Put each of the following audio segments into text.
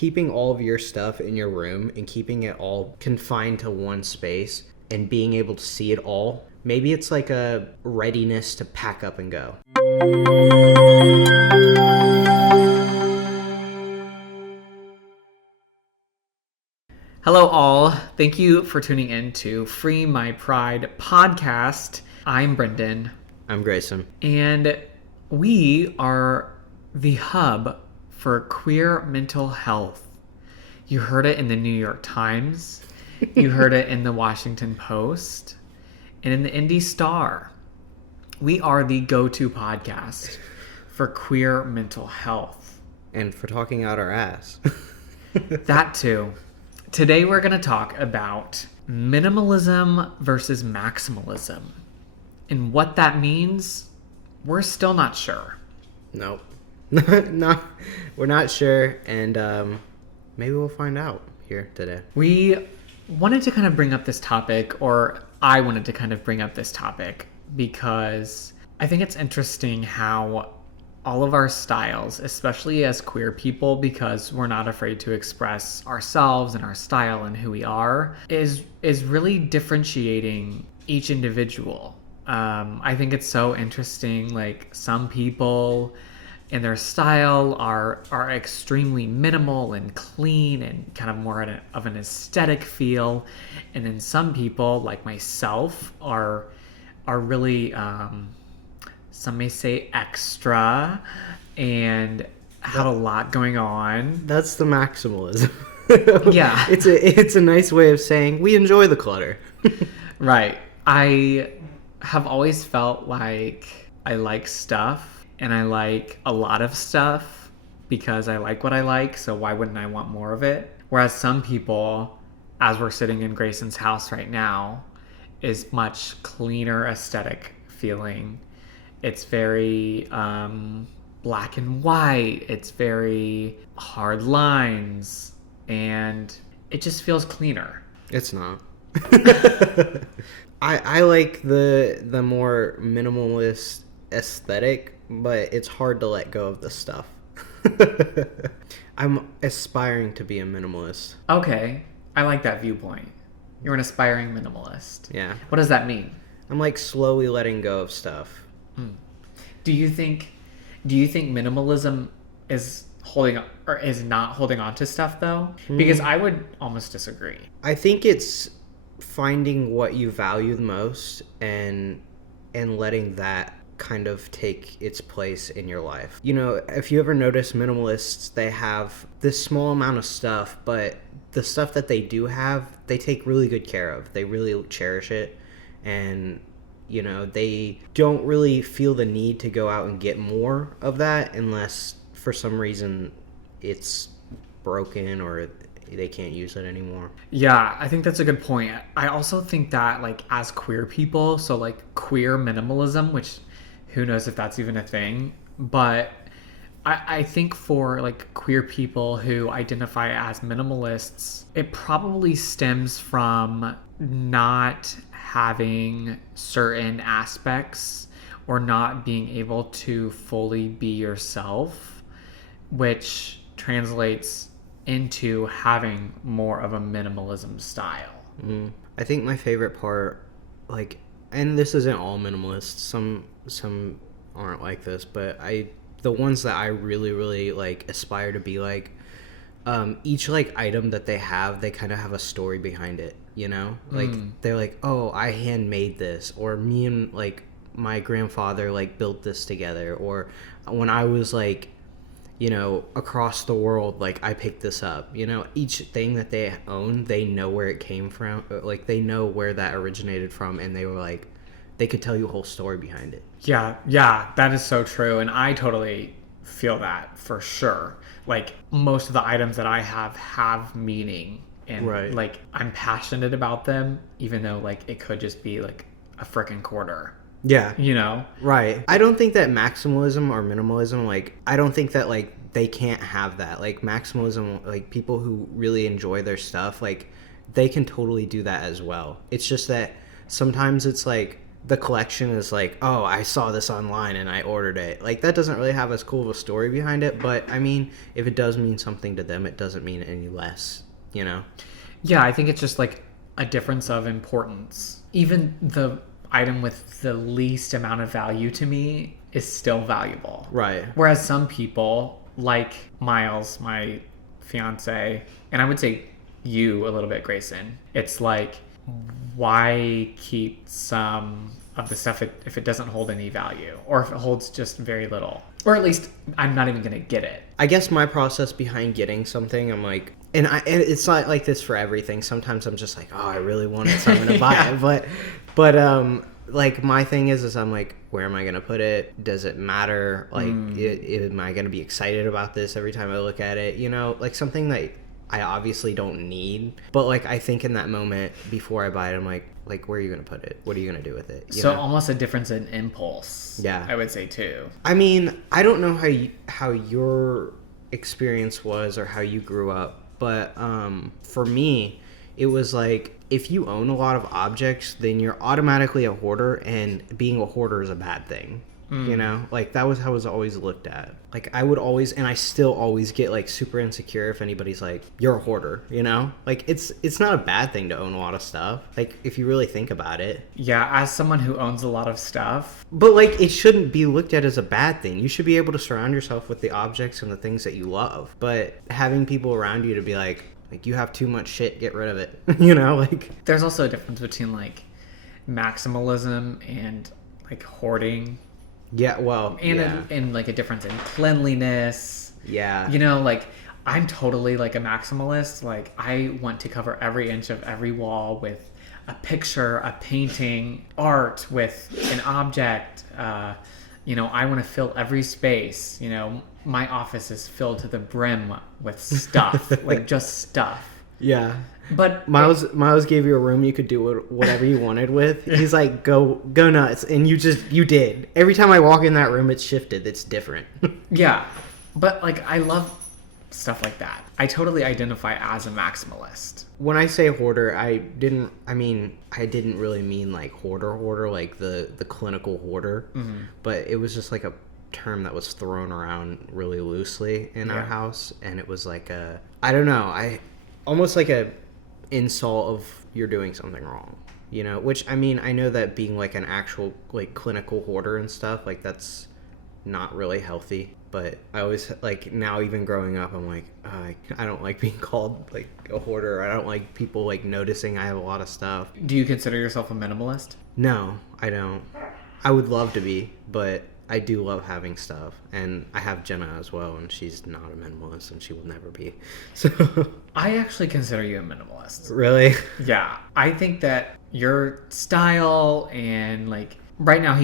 keeping all of your stuff in your room and keeping it all confined to one space and being able to see it all, maybe it's like a readiness to pack up and go. Hello all. Thank you for tuning in to Free My Pride podcast. I'm Brendan. I'm Greyson. And we are the hub for queer mental health. You heard it in the New York Times. You heard it in the Washington Post and in the Indy Star. We are the go-to podcast for queer mental health. And for talking out our ass. That too. Today we're going to talk about minimalism versus maximalism. And what that means, we're still not sure. Nope. No, we're not sure. And maybe we'll find out here today. We wanted to kind of bring up this topic, or I wanted to kind of bring up this topic, because I think it's interesting how all of our styles, especially as queer people, because we're not afraid to express ourselves and our style and who we are, is really differentiating each individual. I think it's so interesting. Like, some people in their style are extremely minimal and clean and kind of more of an aesthetic feel, and then some people, like myself, are really some may say extra and have a lot going on. That's the maximalism. Yeah. It's a nice way of saying we enjoy the clutter. Right. I have always felt like I like stuff, and I like a lot of stuff because I like what I like, so why wouldn't I want more of it? Whereas some people, as we're sitting in Greyson's house right now, is much cleaner aesthetic feeling. It's very black and white. It's very hard lines, and it just feels cleaner. It's not. I like the more minimalist aesthetic, but it's hard to let go of the stuff. I'm aspiring to be a minimalist. Okay, I like that viewpoint. You're an aspiring minimalist. Yeah. What does that mean? I'm like slowly letting go of stuff. Do you think minimalism is not holding on to stuff though? Because I would almost disagree. I think it's finding what you value the most and letting that kind of take its place in your life. You know, if you ever notice minimalists, they have this small amount of stuff, but the stuff that they do have, they take really good care of. They really cherish it, and you know, they don't really feel the need to go out and get more of that unless for some reason it's broken or they can't use it anymore. Yeah, I think that's a good point. I also think that, like, as queer people, so like queer minimalism, which who knows if that's even a thing, but I think for like queer people who identify as minimalists, it probably stems from not having certain aspects or not being able to fully be yourself, which translates into having more of a minimalism style. I think my favorite part, like, and this isn't all minimalists, some aren't like this, but the ones that I really, really like aspire to be like, each like item that they kind of have a story behind it, you know? Like they're like, oh, I handmade this, or me and like my grandfather like built this together, or when I was like, you know, across the world, like I picked this up. You know, each thing that they own, they know where it came from, like they know where that originated from, and they were like, they could tell you a whole story behind it. Yeah, that is so true, and I totally feel that for sure. Like, most of the items that I have meaning, and right. Like, I'm passionate about them, even though like it could just be like a freaking quarter. Yeah. You know? Right. I don't think that maximalism or minimalism, like, I don't think that like they can't have that. Like maximalism, like people who really enjoy their stuff, like they can totally do that as well. It's just that sometimes it's like the collection is like, oh, I saw this online and I ordered it. Like, that doesn't really have as cool of a story behind it. But I mean, if it does mean something to them, it doesn't mean any less, you know? Yeah, I think it's just like a difference of importance. Even the item with the least amount of value to me is still valuable. Right. Whereas some people, like Miles, my fiance, and I would say you a little bit, Grayson, it's like, why keep some of the stuff if it doesn't hold any value, or if it holds just very little, or at least I'm not even gonna get it. I guess my process behind getting something, I'm like, and it's not like this for everything. Sometimes I'm just like, oh, I really want it, so I'm gonna buy Yeah. it. But like, my thing is I'm like, where am I gonna put it? Does it matter? Like, am I gonna be excited about this every time I look at it? You know, like something that I obviously don't need, but like, I think in that moment before I buy it, I'm like, where are you gonna put it? What are you gonna do with it? You So know? almost a difference in impulse. Yeah. I would say too. I mean, I don't know how your experience was or how you grew up, but for me, it was like, if you own a lot of objects, then you're automatically a hoarder, and being a hoarder is a bad thing. You know, like, that was how it was always looked at. Like, I would always, and I still always get like super insecure if anybody's like, you're a hoarder, you know? Like, it's not a bad thing to own a lot of stuff, like, if you really think about it. Yeah, as someone who owns a lot of stuff. But like, it shouldn't be looked at as a bad thing. You should be able to surround yourself with the objects and the things that you love. But having people around you to be like, you have too much shit, get rid of it. You know, like, There's also a difference between like maximalism and like hoarding. yeah, well, And, yeah. and like a difference in cleanliness. Yeah. You know, like, I'm totally like a maximalist. Like, I want to cover every inch of every wall with a picture, a painting, art, with an object. You know, I want to fill every space. You know, my office is filled to the brim with stuff, like just stuff. Yeah. But Miles gave you a room you could do whatever you wanted with. He's like, go nuts, and you did. Every time I walk in that room, it's shifted. It's different. yeah, but like, I love stuff like that. I totally identify as a maximalist. When I say hoarder, I didn't really mean like hoarder, like the clinical hoarder, but it was just like a term that was thrown around really loosely in our house, and it was like I don't know, almost like a insult of, you're doing something wrong, you know? Which, I mean, I know that being like an actual like clinical hoarder and stuff, like, that's not really healthy, but I always, like, now even growing up, I'm like, I don't like being called like a hoarder. I don't like people like noticing I have a lot of stuff. Do you consider yourself a minimalist? No, I don't. I would love to be, but I do love having stuff, and I have Jenna as well, and she's not a minimalist, and she will never be. So I actually consider you a minimalist. really, Yeah, I think that your style, and like, right now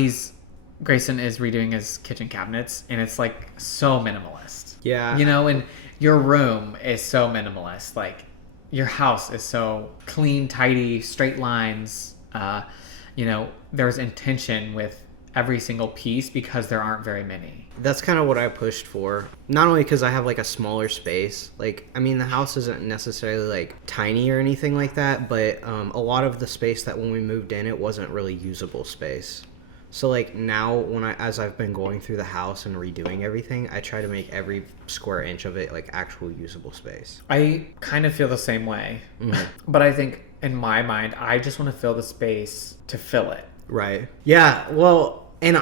Grayson is redoing his kitchen cabinets, and it's like so minimalist. yeah, You know, and your room is so minimalist. Like, your house is so clean, tidy, straight lines. You know, there's intention with every single piece because there aren't very many. that's kind of what I pushed for. Not only because I have like a smaller space, like, I mean, the house isn't necessarily like tiny or anything like that, but a lot of the space that when we moved in, it wasn't really usable space. So like, now as I've been going through the house and redoing everything, I try to make every square inch of it like actual usable space. I kind of feel the same way, but I think in my mind, I just want to fill the space to fill it. Right. Yeah, well, and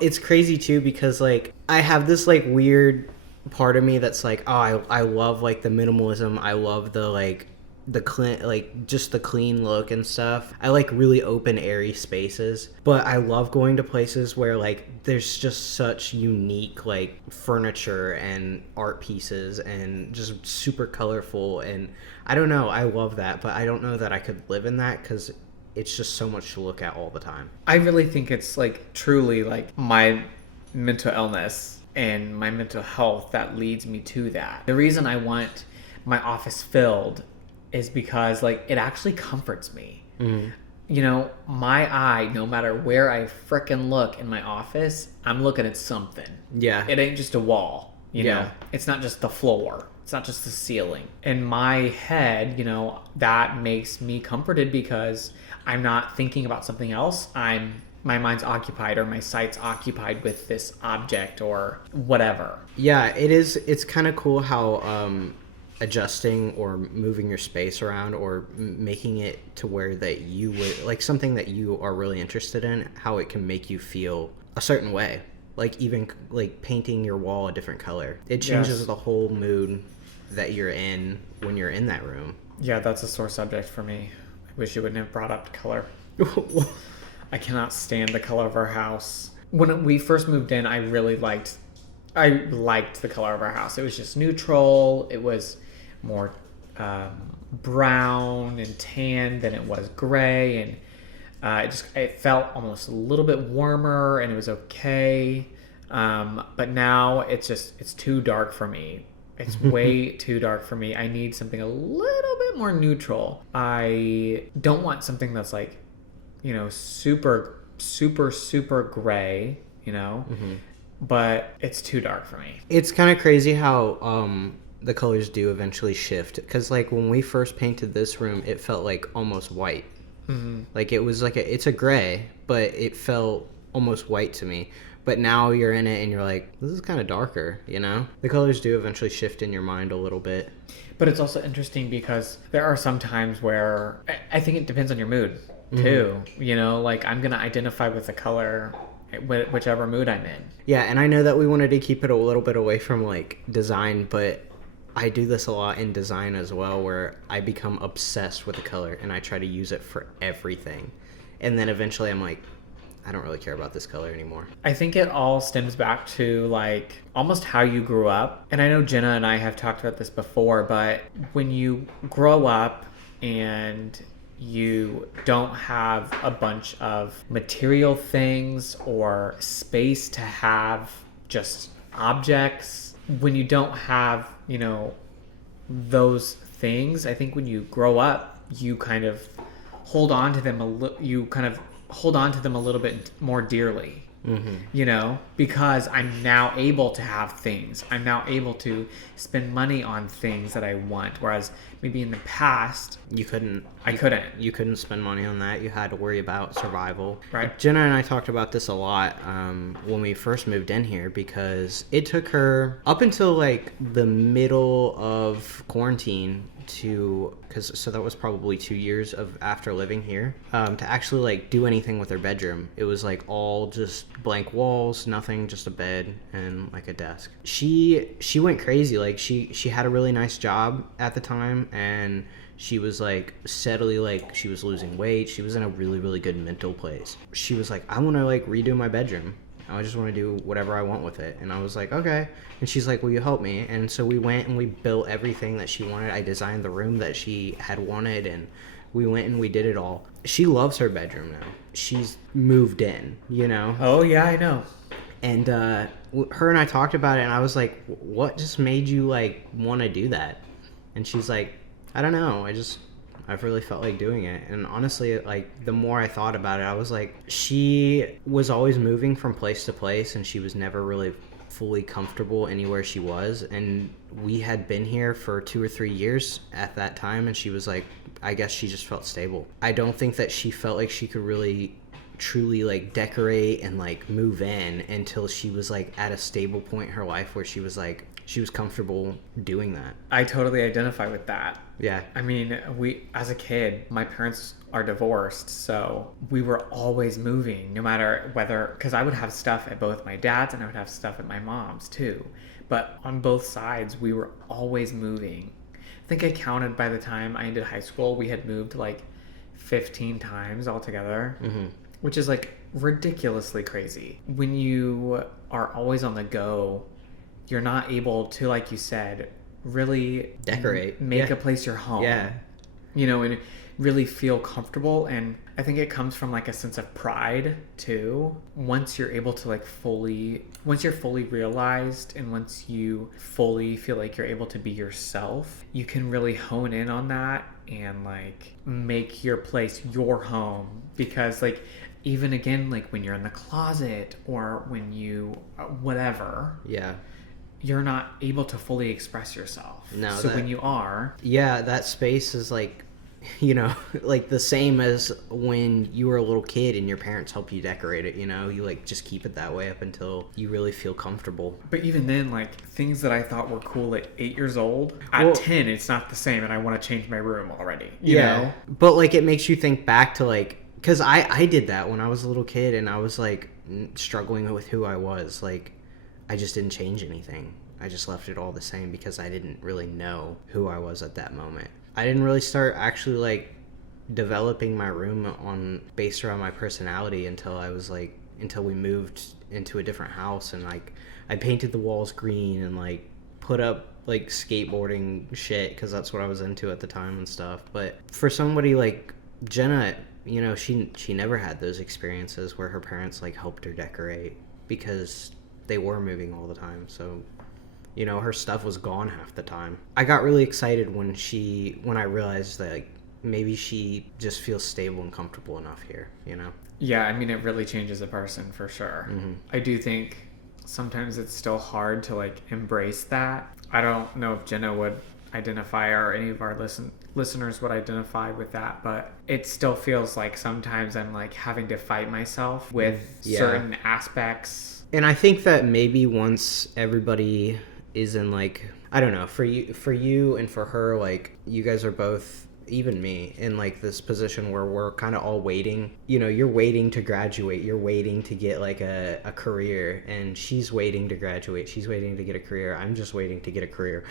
it's crazy too, because like, I have this like weird part of me that's like, oh, I love like the minimalism. I love the like the clean, like, just the clean look and stuff. I like really open, airy spaces, but I love going to places where like there's just such unique like furniture and art pieces and just super colorful, and I don't know, I love that, but I don't know that I could live in that because it's just so much to look at all the time. I really think it's like truly like my mental illness and my mental health that leads me to that. The reason I want my office filled is because like it actually comforts me. You know, my eye, no matter where I frickin' look in my office, I'm looking at something. Yeah. It ain't just a wall, you Yeah. know. It's not just the floor. It's not just the ceiling. In my head, you know, that makes me comforted because I'm not thinking about something else. I'm my mind's occupied or my sight's occupied with this object or whatever. Yeah, it is. It's kind of cool how adjusting or moving your space around or making it to where that you would like something that you are really interested in, how it can make you feel a certain way. Like even like painting your wall a different color. It changes Yes. the whole mood that you're in when you're in that room. Yeah, that's a sore subject for me. I wish you wouldn't have brought up color. I cannot stand the color of our house. When we first moved in, I liked the color of our house. It was just neutral. It was more brown and tan than it was gray, and it felt almost a little bit warmer, and it was okay. But now it's too dark for me. It's way too dark for me. I need something a little bit more neutral. I don't want something that's like, super, super, super gray, but it's too dark for me. It's kind of crazy how the colors do eventually shift. Because like when we first painted this room, it felt like almost white. Mm-hmm. Like it was like it's a gray, but it felt almost white to me. But now you're in it and you're like, this is kind of darker, The colors do eventually shift in your mind a little bit. But it's also interesting because there are some times where I think it depends on your mood too. Mm-hmm. Like I'm going to identify with the color whichever mood I'm in. Yeah, and I know that we wanted to keep it a little bit away from like design, but I do this a lot in design as well, where I become obsessed with the color and I try to use it for everything. And then eventually I'm like, I don't really care about this color anymore. I think it all stems back to like almost how you grew up. And I know Jenna and I have talked about this before, but when you grow up and you don't have a bunch of material things or space to have just objects, when you don't have, those things, I think when you grow up, you kind of hold on to them a little bit more dearly. Mm-hmm. Because I'm now able to have things. I'm now able to spend money on things that I want. Whereas maybe in the past, you couldn't. I couldn't. You couldn't spend money on that. You had to worry about survival. Right. Jenna and I talked about this a lot when we first moved in here, because it took her up until like the middle of quarantine so that was probably 2 years of after living here, to actually like do anything with her bedroom. It was like all just blank walls, nothing, just a bed and like a desk. She went crazy. Like she had a really nice job at the time, and she was like steadily, like she was losing weight. She was in a really, really good mental place. She was like, I want to like redo my bedroom. I just want to do whatever I want with it. And I was like, okay. And she's like, will you help me? And so we went and we built everything that she wanted. I designed the room that she had wanted, and we went and we did it all. She loves her bedroom now. She's moved in, Oh, yeah, I know. And her and I talked about it, and I was like, what just made you like want to do that? And she's like, I don't know. I've really felt like doing it. And honestly, like the more I thought about it, I was like, she was always moving from place to place, and she was never really fully comfortable anywhere she was. And we had been here for 2 or 3 years at that time, and she was like, I guess she just felt stable. I don't think that she felt like she could really truly like decorate and like move in until she was like at a stable point in her life where she was like, she was comfortable doing that. I totally identify with that. Yeah. I mean, as a kid, my parents are divorced, so we were always moving, no matter whether, because I would have stuff at both my dad's and I would have stuff at my mom's too. But on both sides, we were always moving. I think I counted by the time I ended high school, we had moved like 15 times altogether, which is like ridiculously crazy. When you are always on the go, you're not able to, like you said, really decorate, make a place your home. Yeah. And really feel comfortable. And I think it comes from like a sense of pride too. Once you're able to once you're fully realized, and once you fully feel like you're able to be yourself, you can really hone in on that and like make your place your home. Because like, even again, like when you're in the closet or when you, whatever. Yeah. You're not able to fully express yourself. No. So when you are... Yeah, that space is like you know, like the same as when you were a little kid and your parents help you decorate it, you know, you like just keep it that way up until you really feel comfortable. But even then, like things that I thought were cool at 8 years old, at 10, it's not the same, and I want to change my room already. You know? But like it makes you think back to like, because I did that when I was a little kid and I was like struggling with who I was. Like I just didn't change anything. I just left it all the same because I didn't really know who I was at that moment. I didn't really start actually like developing my room on based around my personality until we moved into a different house, and like I painted the walls green and like put up like skateboarding shit because that's what I was into at the time and stuff. But for somebody like Jenna, you know, she never had those experiences where her parents like helped her decorate because they were moving all the time. So, you know, her stuff was gone half the time. I got really excited when I realized that like maybe she just feels stable and comfortable enough here, you know? Yeah, I mean, it really changes a person for sure. Mm-hmm. I do think sometimes it's still hard to like embrace that. I don't know if Jenna would identify or any of our listeners would identify with that, but it still feels like sometimes I'm like having to fight myself with certain aspects. And I think that maybe once everybody is in like, I don't know, for you and for her, like you guys are both, even me, in like this position where we're kind of all waiting. You know, you're waiting to graduate, you're waiting to get like a career, and she's waiting to graduate, she's waiting to get a career, I'm just waiting to get a career.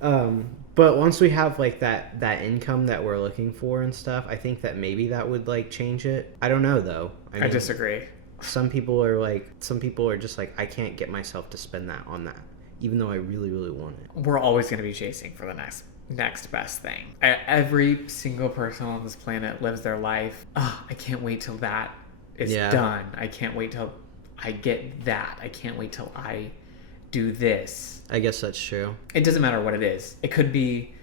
But once we have like that income that we're looking for and stuff, I think that maybe that would like change it. I don't know though. I mean, I disagree. Some people are just like, I can't get myself to spend that on that, even though I really, really want it. We're always going to be chasing for the next best thing. Every single person on this planet lives their life. Oh, I can't wait till that is done. I can't wait till I get that. I can't wait till I do this. I guess that's true. It doesn't matter what it is. It could be,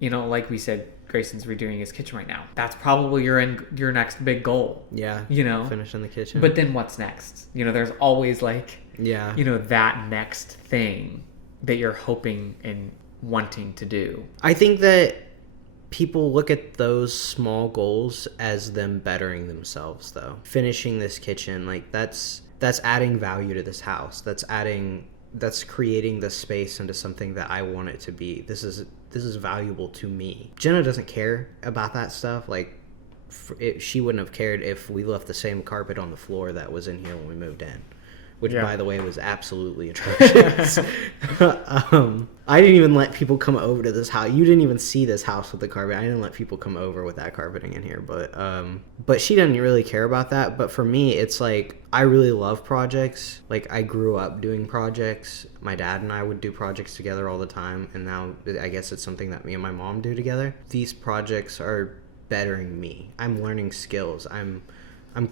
you know, like we said, Grayson's redoing his kitchen right now. That's probably your next big goal. Yeah. You know, finishing the kitchen. But then what's next? You know, there's always like, yeah, you know, that next thing that you're hoping and wanting to do. I think that people look at those small goals as them bettering themselves, though. Finishing this kitchen, like that's adding value to this house. That's creating the space into something that I want it to be. This is valuable to me. Jenna doesn't care about that stuff. Like, she wouldn't have cared if we left the same carpet on the floor that was in here when we moved in. Which, by the way, was absolutely atrocious. I didn't even let people come over to this house. You didn't even see this house with the carpet. I didn't let people come over with that carpeting in here. But she doesn't really care about that. But for me, it's like, I really love projects. Like, I grew up doing projects. My dad and I would do projects together all the time. And now I guess it's something that me and my mom do together. These projects are bettering me. I'm learning skills. I'm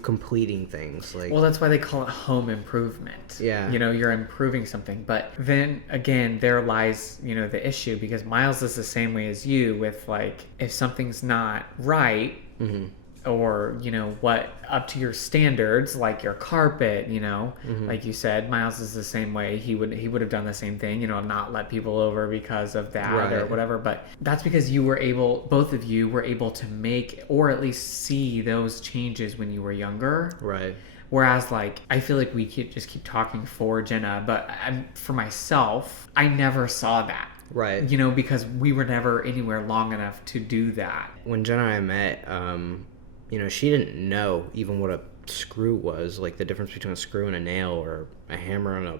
completing things. Like, well, that's why they call it home improvement. Yeah. You know, you're improving something. But then again, there lies, you know, the issue, because Miles is the same way as you with like, if something's not right, mm-hmm. or, you know, what up to your standards, like your carpet, you know, mm-hmm. like you said, Miles is the same way. He would have done the same thing, you know, not let people over because of that or whatever. But that's because both of you were able to make, or at least see those changes when you were younger. Right. Whereas, like, I feel like we just keep talking for Jenna, but for myself, I never saw that. Right. You know, because we were never anywhere long enough to do that. When Jenna and I met, you know, she didn't know even what a screw was, like the difference between a screw and a nail, or a hammer and a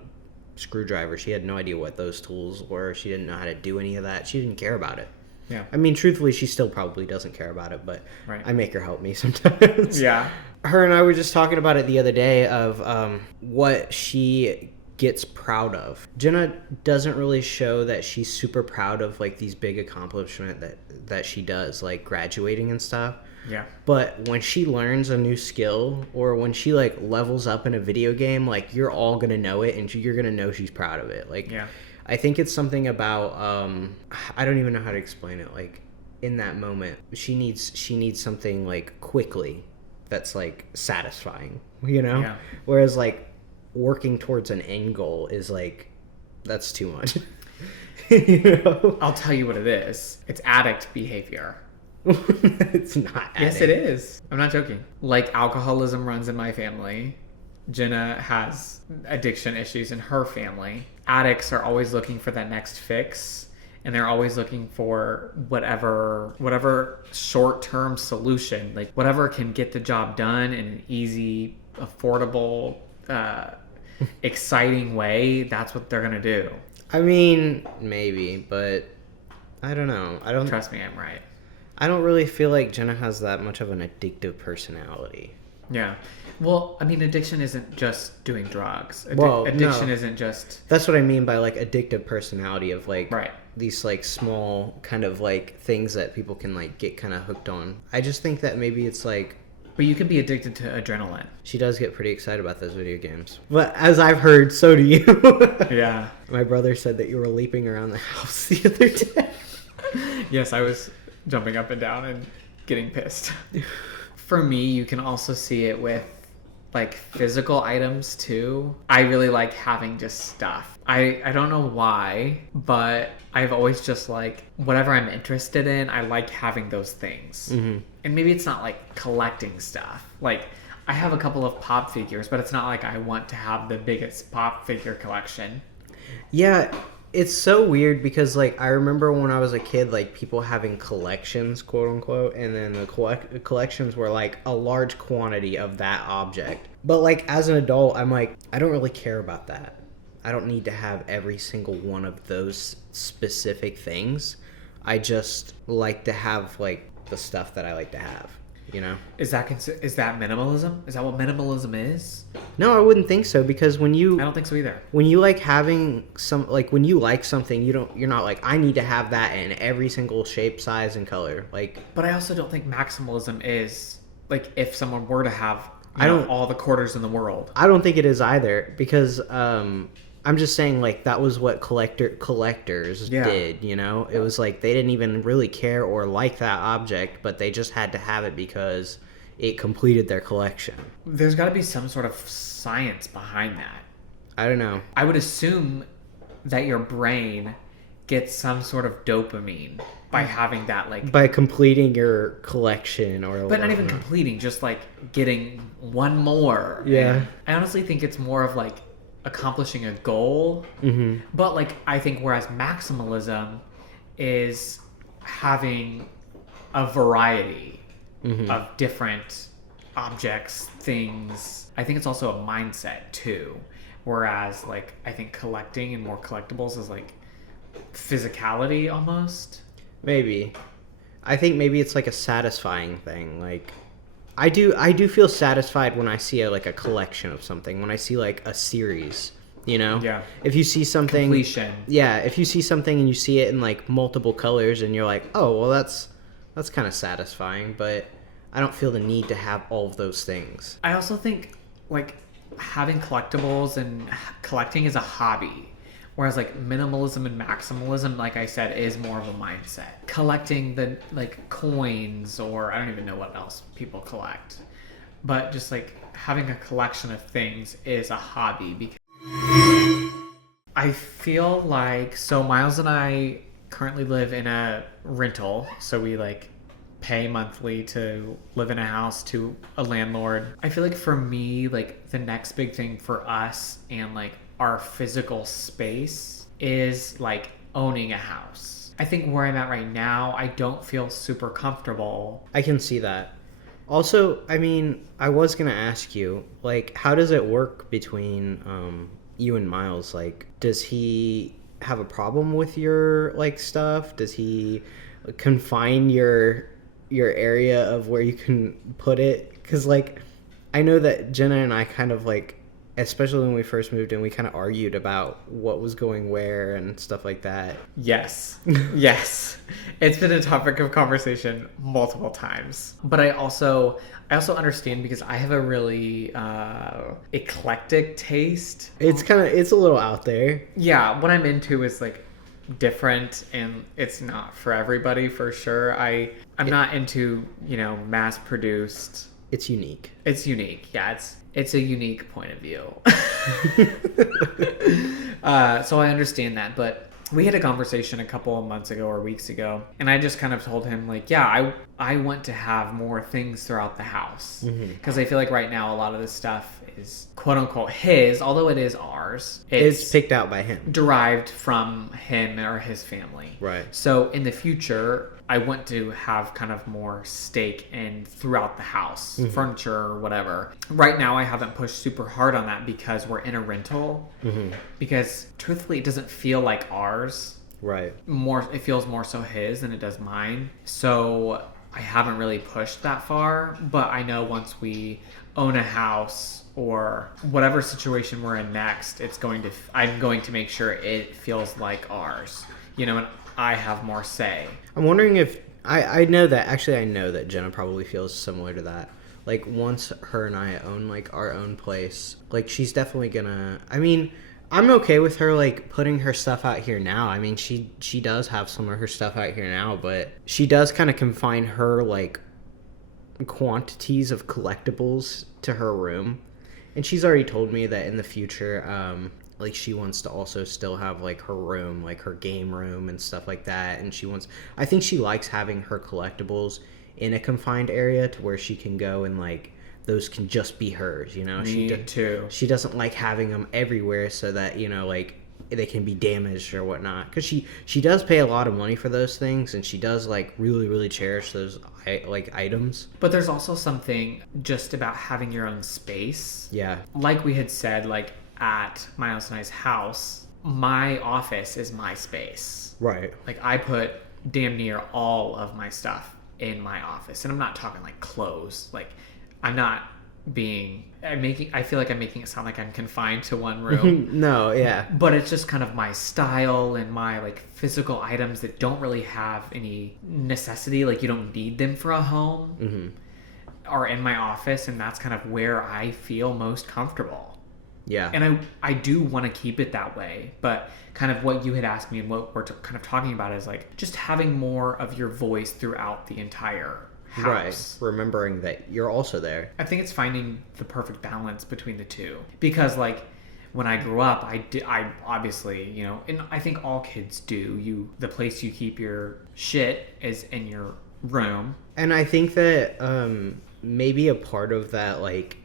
screwdriver. She had no idea what those tools were. She didn't know how to do any of that. She didn't care about it. Yeah. I mean, truthfully, she still probably doesn't care about it, but right. I make her help me sometimes. Yeah. Her and I were just talking about it the other day of what she gets proud of. Jenna doesn't really show that she's super proud of like these big accomplishments that she does, like graduating and stuff. Yeah. But when she learns a new skill, or when she like levels up in a video game, like you're all gonna know it, and you're gonna know she's proud of it. Like, yeah. I think it's something about I don't even know how to explain it. Like, in that moment, she needs something like quickly that's like satisfying, you know? Yeah. Whereas like working towards an end goal is like, that's too much. You know? I'll tell you what it is. It's addict behavior. It's not adding. Yes, it is. I'm not joking. Like alcoholism runs in my family. Jenna has addiction issues in her family. Addicts are always looking for that next fix, and they're always looking for whatever short-term solution, like whatever can get the job done in an easy, affordable, exciting way. That's what they're gonna do. I mean, maybe, but I don't know. Trust me, I'm right. I don't really feel like Jenna has that much of an addictive personality. Yeah. Well, I mean, addiction isn't just doing drugs. Addiction no. isn't just... That's what I mean by like addictive personality of like Right. these like small kind of like things that people can like get kind of hooked on. I just think that maybe it's like... But you can be addicted to adrenaline. She does get pretty excited about those video games. But as I've heard, so do you. Yeah. My brother said that you were leaping around the house the other day. Yes, I was jumping up and down and getting pissed. For me, you can also see it with like physical items too. I really like having just stuff. I don't know why, but I've always just like whatever I'm interested in, I like having those things. Mm-hmm. And maybe it's not like collecting stuff. Like I have a couple of pop figures, but it's not like I want to have the biggest pop figure collection. Yeah, it's so weird because like I remember when I was a kid, like people having collections, quote unquote, and then the collections were like a large quantity of that object. But like as an adult, I'm like, I don't really care about that. I don't need to have every single one of those specific things. I just like to have like the stuff that I like to have, you know? Is that minimalism? Is that what minimalism is? No, I wouldn't think so because I don't think so either. when you like having when you like something, you're not like, I need to have that in every single shape, size, and color. Like, But I also don't think maximalism is like if someone were to have all the quarters in the world. I don't think it is either because I'm just saying like that was what collectors did, you know? It was like they didn't even really care or like that object, but they just had to have it because it completed their collection. There's got to be some sort of science behind that. I don't know. I would assume that your brain gets some sort of dopamine by having that, like, By completing your collection or but not even completing, just like getting one more. Yeah. And I honestly think it's more of like accomplishing a goal. Mm-hmm. But like I think whereas maximalism is having a variety of different objects, things. I think it's also a mindset too. Whereas like I think collecting and more collectibles is like physicality almost. Maybe. I think maybe it's like a satisfying thing. Like I do feel satisfied when I see a collection of something, when I see like a series, you know? Yeah. If you see something Completion. Yeah, if you see something and you see it in like multiple colors and you're like, "Oh, well that's kind of satisfying," but I don't feel the need to have all of those things. I also think like having collectibles and collecting is a hobby. Whereas like minimalism and maximalism, like I said, is more of a mindset. Collecting the like coins, or I don't even know what else people collect. But just like having a collection of things is a hobby. Because I feel like, so Miles and I currently live in a rental. So we like pay monthly to live in a house to a landlord. I feel like for me, like the next big thing for us and like our physical space is like owning a house. I think where I'm at right now, I don't feel super comfortable. I can see that. Also, I mean, I was going to ask you, like, how does it work between you and Miles? Like, does he have a problem with your like stuff? Does he confine your area of where you can put it? Because like I know that Jenna and I kind of like, especially when we first moved in, we kind of argued about what was going where and stuff like that. Yes. Yes. It's been a topic of conversation multiple times. But I also understand because I have a really eclectic taste. It's a little out there. Yeah, what I'm into is like different, and it's not for everybody for sure. I'm not into, mass produced. It's unique. It's unique. Yeah, it's a unique point of view. So I understand that, but we had a conversation a couple of months ago or weeks ago, and I just kind of told him, like, yeah, I want to have more things throughout the house. Because I feel like right now a lot of this stuff is quote unquote his, although it is ours. It's picked out by him. Derived from him or his family. Right. So in the future, I want to have kind of more stake in throughout the house, furniture or whatever. Right now, I haven't pushed super hard on that because we're in a rental. Because truthfully, it doesn't feel like ours. Right. It feels more so his than it does mine. So I haven't really pushed that far. But I know once we own a house or whatever situation we're in next, I'm going to make sure it feels like ours. And I have more say. I'm wondering if I know that Jenna probably feels similar to that. Like once her and I own like our own place, like she's definitely gonna. I mean, I'm okay with her like putting her stuff out here now. I mean, she does have some of her stuff out here now, but she does kind of confine her like quantities of collectibles to her room, and she's already told me that in the future, like she wants to also still have like her room, like her game room and stuff like that. And I think she likes having her collectibles in a confined area to where she can go and like, those can just be hers, Me too. She doesn't like having them everywhere so that, like they can be damaged or whatnot. Cause she does pay a lot of money for those things. And she does like really, really cherish those like items. But there's also something just about having your own space. Yeah. Like we had said, like, at Miles and I's house, my office is my space. Right. Like I put damn near all of my stuff in my office, and I'm not talking like clothes. Like I feel like I'm making it sound like I'm confined to one room. No, yeah. But it's just kind of my style and my like physical items that don't really have any necessity. Like you don't need them for a home. Are in my office, and that's kind of where I feel most comfortable. Yeah. And I do want to keep it that way, but kind of what you had asked me and what we're kind of talking about is like just having more of your voice throughout the entire house. Right. Remembering that you're also there. I think it's finding the perfect balance between the two. Because like when I grew up, I obviously, and I think all kids do, the place you keep your shit is in your room. And I think that maybe a part of that, like,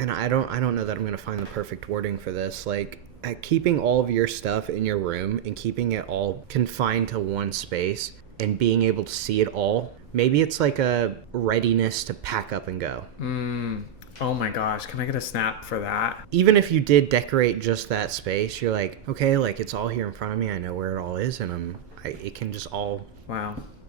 and I don't know that I'm going to find the perfect wording for this. Like, keeping all of your stuff in your room and keeping it all confined to one space and being able to see it all. Maybe it's like a readiness to pack up and go. Oh my gosh, can I get a snap for that? Even if you did decorate just that space, you're like, okay, like it's all here in front of me. I know where it all is, and it can just all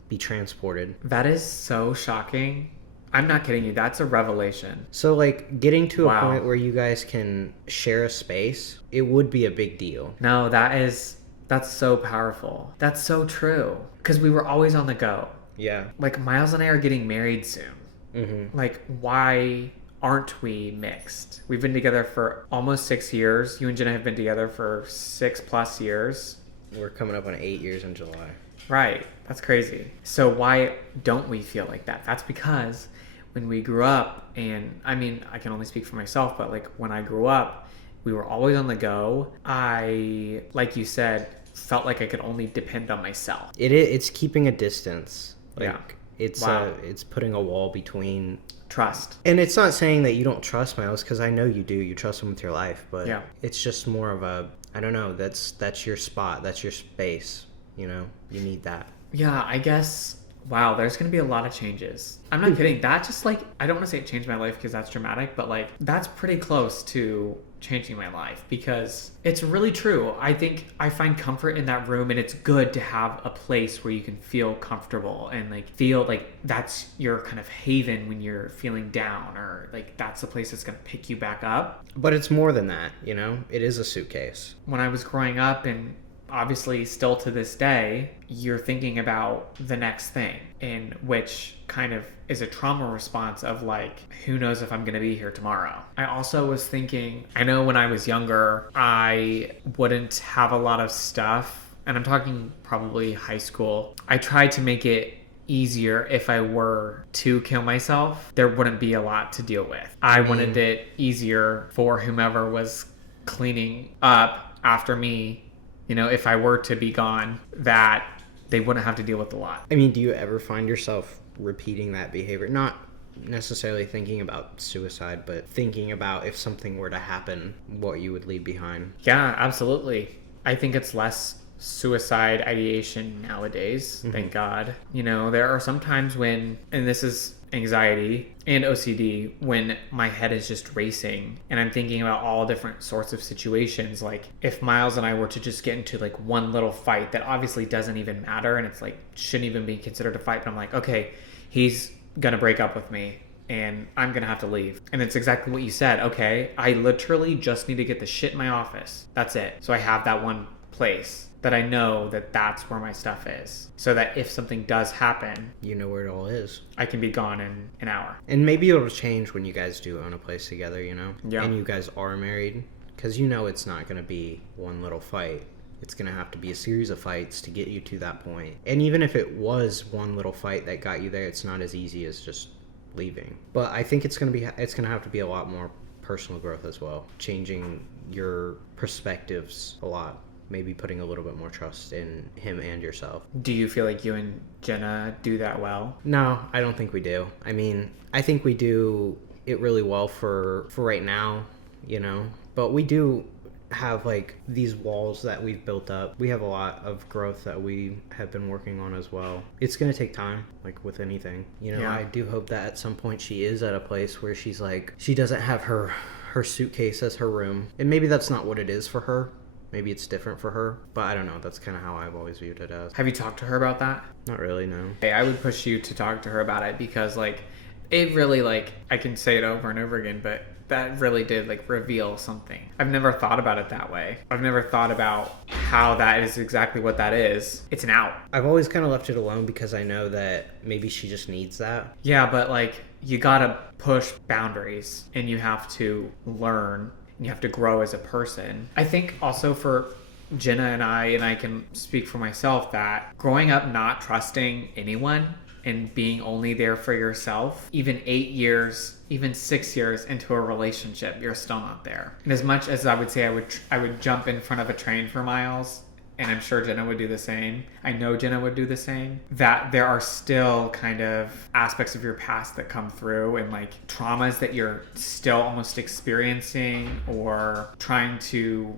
be transported. That is so shocking. I'm not kidding you. That's a revelation. So, like, getting to a point where you guys can share a space, it would be a big deal. No, that's so powerful. That's so true. Because we were always on the go. Yeah. Like, Miles and I are getting married soon. Like, why aren't we mixed? We've been together for almost 6 years. You and Jenna have been together for 6+ years. We're coming up on 8 years in July. Right. That's crazy. So why don't we feel like that? That's because when we grew up, and I mean, I can only speak for myself, but like when I grew up, we were always on the go. I, like you said, felt like I could only depend on myself. It's keeping a distance. Like, yeah. It's putting a wall between trust. And it's not saying that you don't trust Miles, because I know you do. You trust him with your life, but it's just more of a, I don't know, that's your spot, that's your space. You need that. Yeah, I guess. Wow, there's going to be a lot of changes. I'm not kidding. That just like, I don't want to say it changed my life because that's dramatic, but like that's pretty close to changing my life because it's really true. I think I find comfort in that room, and it's good to have a place where you can feel comfortable and like feel like that's your kind of haven when you're feeling down, or like that's the place that's going to pick you back up. But it's more than that, it is a suitcase. When I was growing up, and obviously still to this day, you're thinking about the next thing, in which kind of is a trauma response of like, who knows if I'm going to be here tomorrow. I also was thinking, I know when I was younger, I wouldn't have a lot of stuff, and I'm talking probably high school. I tried to make it easier if I were to kill myself. There wouldn't be a lot to deal with. I wanted it easier for whomever was cleaning up after me you know, if I were to be gone, that they wouldn't have to deal with a lot. I mean, do you ever find yourself repeating that behavior? Not necessarily thinking about suicide, but thinking about if something were to happen, what you would leave behind. Yeah, absolutely. I think it's less suicide ideation nowadays, thank God. You know, there are some times when, and this is anxiety and OCD, when my head is just racing and I'm thinking about all different sorts of situations. Like if Miles and I were to just get into like one little fight that obviously doesn't even matter and it's like shouldn't even be considered a fight, but I'm like, okay, he's gonna break up with me and I'm gonna have to leave. And it's exactly what you said. Okay, I literally just need to get the shit in my office. That's it. So I have that one place that I know that that's where my stuff is, so that if something does happen, you know where it all is. I can be gone in an hour. And maybe it'll change when you guys do own a place together, you know? Yeah. And you guys are married, because you know it's not going to be one little fight. It's going to have to be a series of fights to get you to that point. And even if it was one little fight that got you there, it's not as easy as just leaving. But I think it's going to have to be a lot more personal growth as well, changing your perspectives a lot. Maybe putting a little bit more trust in him and yourself. Do you feel like you and Jenna do that well? No, I don't think we do. I mean, I think we do it really well for right now, you know, but we do have like these walls that we've built up. We have a lot of growth that we have been working on as well. It's going to take time, like with anything, you know. Yeah. I do hope that at some point she is at a place where she's like, she doesn't have her suitcase as her room, and maybe that's not what it is for her. Maybe it's different for her, but I don't know. That's kind of how I've always viewed it as. Have you talked to her about that? Not really, no. Hey, I would push you to talk to her about it, because like it really, like, I can say it over and over again, but that really did like reveal something. I've never thought about it that way. I've never thought about how that is exactly what that is. It's an out. I've always kind of left it alone because I know that maybe she just needs that. Yeah, but like you gotta push boundaries and you have to learn. You have to grow as a person. I think also for Jenna and I can speak for myself, that growing up not trusting anyone and being only there for yourself, even 8 years, even 6 years into a relationship, you're still not there. And as much as I would say I would jump in front of a train for Miles, and I'm sure Jenna would do the same, I know Jenna would do the same, that there are still kind of aspects of your past that come through, and like traumas that you're still almost experiencing or trying to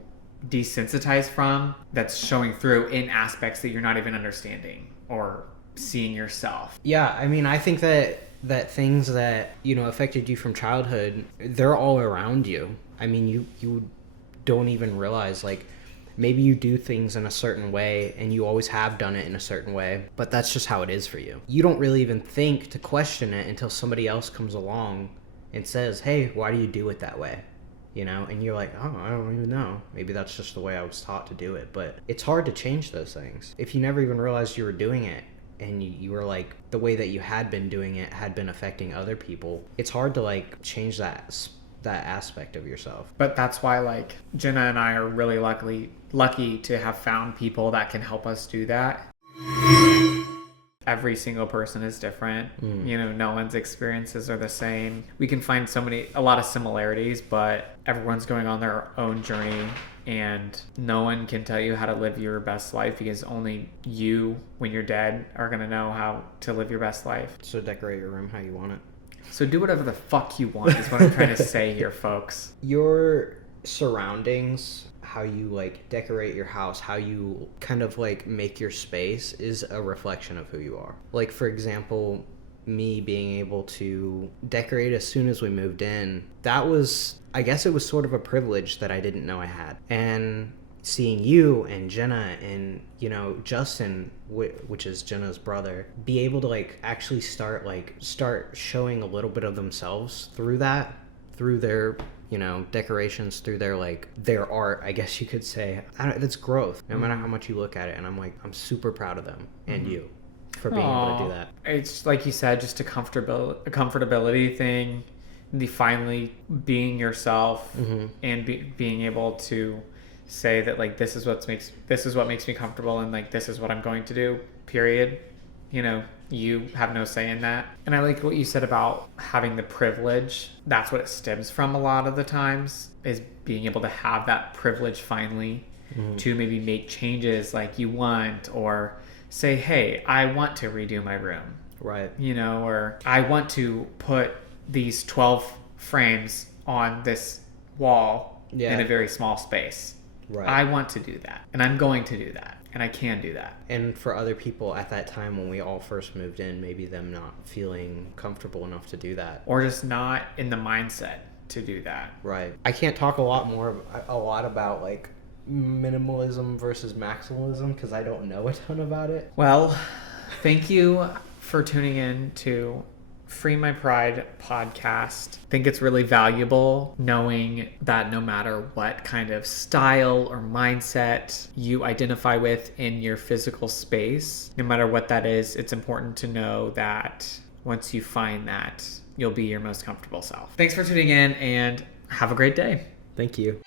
desensitize from, that's showing through in aspects that you're not even understanding or seeing yourself. Yeah, I mean, I think that things that, you know, affected you from childhood, they're all around you. I mean, you don't even realize, like, maybe you do things in a certain way and you always have done it in a certain way, but that's just how it is for you. You don't really even think to question it until somebody else comes along and says, hey, why do you do it that way? You know, and you're like, oh, I don't even know. Maybe that's just the way I was taught to do it. But it's hard to change those things. If you never even realized you were doing it and you were like, the way that you had been doing it had been affecting other people, it's hard to like change that aspect of yourself. But that's why like Jenna and I are really lucky to have found people that can help us do that. Every single person is different. You know, no one's experiences are the same. We can find a lot of similarities, but everyone's going on their own journey, and no one can tell you how to live your best life, because only you, when you're dead, are going to know how to live your best life. So decorate your room how you want it. So do whatever the fuck you want is what I'm trying to say here, folks. Your surroundings, how you like decorate your house, how you kind of like make your space, is a reflection of who you are. Like, for example, me being able to decorate as soon as we moved in, that was, I guess it was sort of a privilege that I didn't know I had. And seeing you and Jenna and, you know, Justin, which is Jenna's brother, be able to like actually start showing a little bit of themselves through their, you know, decorations, through their art, I guess you could say. That's growth, no matter how much you look at it. And I'm super proud of them and you for being able to do that. It's like you said, just a comfortability thing, the finally being yourself and being able to say that like this is what makes me comfortable, and like this is what I'm going to do, period. You know, you have no say in that. And I like what you said about having the privilege. That's what it stems from a lot of the times, is being able to have that privilege finally, to maybe make changes like you want, or say, hey, I want to redo my room. Right. You know, or I want to put these 12 frames on this wall in a very small space. Right. I want to do that, and I'm going to do that, and I can do that. And for other people at that time when we all first moved in, maybe them not feeling comfortable enough to do that. Or just not in the mindset to do that. Right. I can't talk a lot about like minimalism versus maximalism because I don't know a ton about it. Well, thank you for tuning in to Free My Pride podcast. I think it's really valuable knowing that no matter what kind of style or mindset you identify with in your physical space, no matter what that is, it's important to know that once you find that, you'll be your most comfortable self. Thanks for tuning in, and have a great day. Thank you.